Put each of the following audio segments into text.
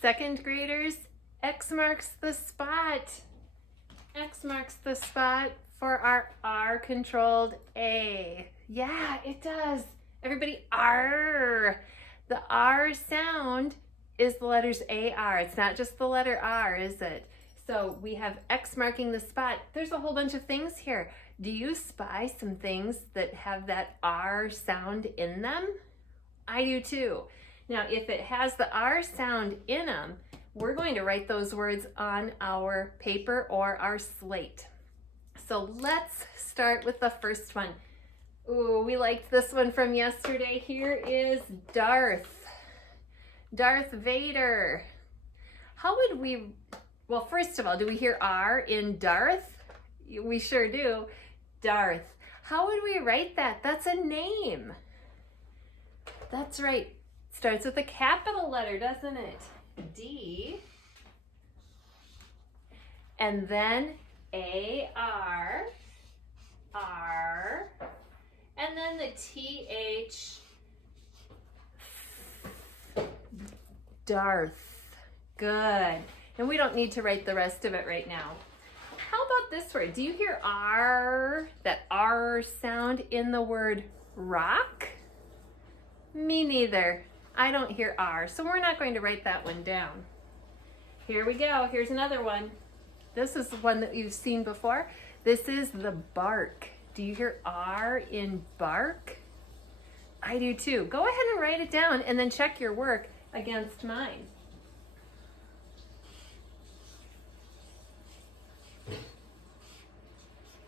Second graders, X marks the spot. X marks the spot for our R-controlled A. Yeah, it does. Everybody, R. The R sound is the letters A-R. It's not just the letter R, is it? So we have X marking the spot. There's a whole bunch of things here. Do you spy some things that have that R sound in them? I do too. Now, if it has the R sound in them, we're going to write those words on our paper or our slate. So let's start with the first one. Ooh, we liked this one from yesterday. Here is Darth. Darth Vader. How would we, well, first of all, do we hear R in Darth? We sure do. Darth. How would we write that? That's a name. That's right. Starts with a capital letter, doesn't it? D. And then A-R, R, and then the T-H, Darth. Good. And we don't need to write the rest of it right now. How about this word? Do you hear R, that R sound in the word rock? Me neither. I don't hear R, so we're not going to write that one down. Here we go. Here's another one. This is one that you've seen before. This is the bark. Do you hear R in bark? I do too. Go ahead and write it down and then check your work against mine.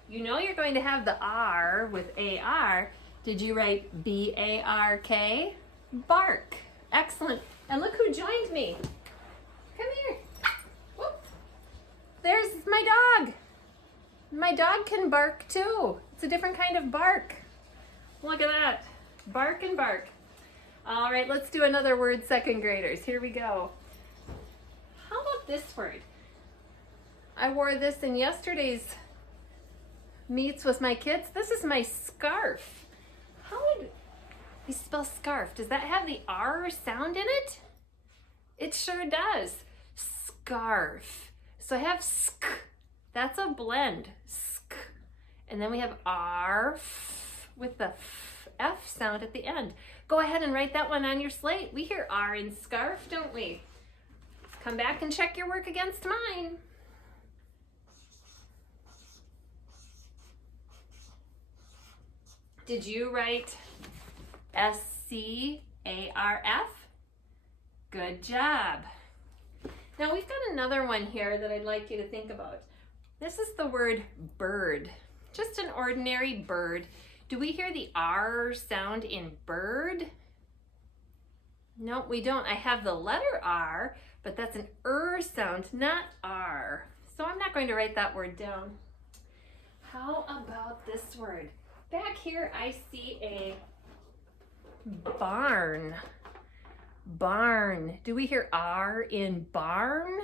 You know you're going to have the R with A-R. Did you write B-A-R-K? Bark. Excellent. And look who joined me. Come here. Whoop. There's my dog. My dog can bark too. It's a different kind of bark. Look at that. Bark and bark. All right, let's do another word, second graders. Here we go. How about this word? I wore this in yesterday's meets with my kids. This is my scarf. How would we spell scarf? Does that have the R sound in it? It sure does. Scarf. So I have sk. That's a blend. Sk. And then we have R with the F sound at the end. Go ahead and write that one on your slate. We hear R in scarf, don't we? Come back and check your work against mine. Did you write S-C-A-R-F? Good job. Now we've got another one here that I'd like you to think about. This is the word bird. Just an ordinary bird. Do we hear the R sound in bird? No, we don't. I have the letter R, but that's an sound, not R. So I'm not going to write that word down. How about this word? Back here I see a barn. Barn. Do we hear R in barn?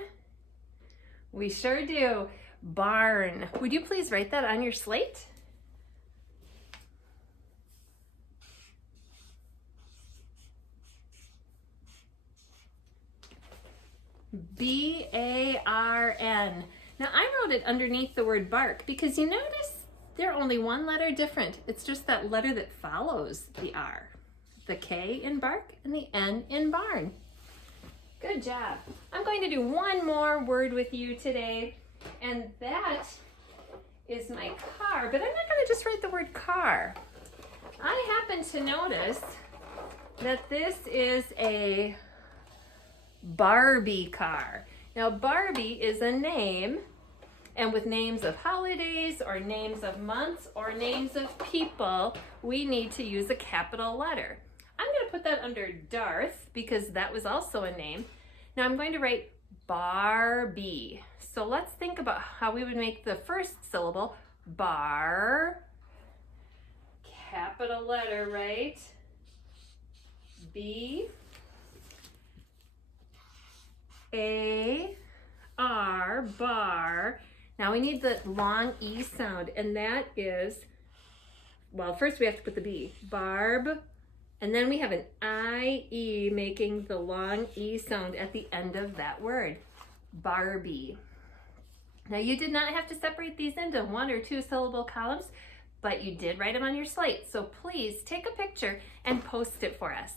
We sure do. Barn. Would you please write that on your slate? B-A-R-N. Now I wrote it underneath the word bark because you notice they're only one letter different. It's just that letter that follows the R. The K in bark and the N in barn. Good job. I'm going to do one more word with you today, and that is my car, but I'm not going to just write the word car. I happen to notice that this is a Barbie car. Now Barbie is a name, and with names of holidays or names of months or names of people, we need to use a capital letter. I'm going to put that under Darth because that was also a name. Now I'm going to write Barbie. So let's think about how we would make the first syllable. Bar, capital letter, right? B, A, R, bar. Now we need the long E sound, and that is, well, first we have to put the B. Barb, And then we have an I-E making the long E sound at the end of that word, Barbie. Now you did not have to separate these into 1 or 2 syllable columns, but you did write them on your slate. So please take a picture and post it for us.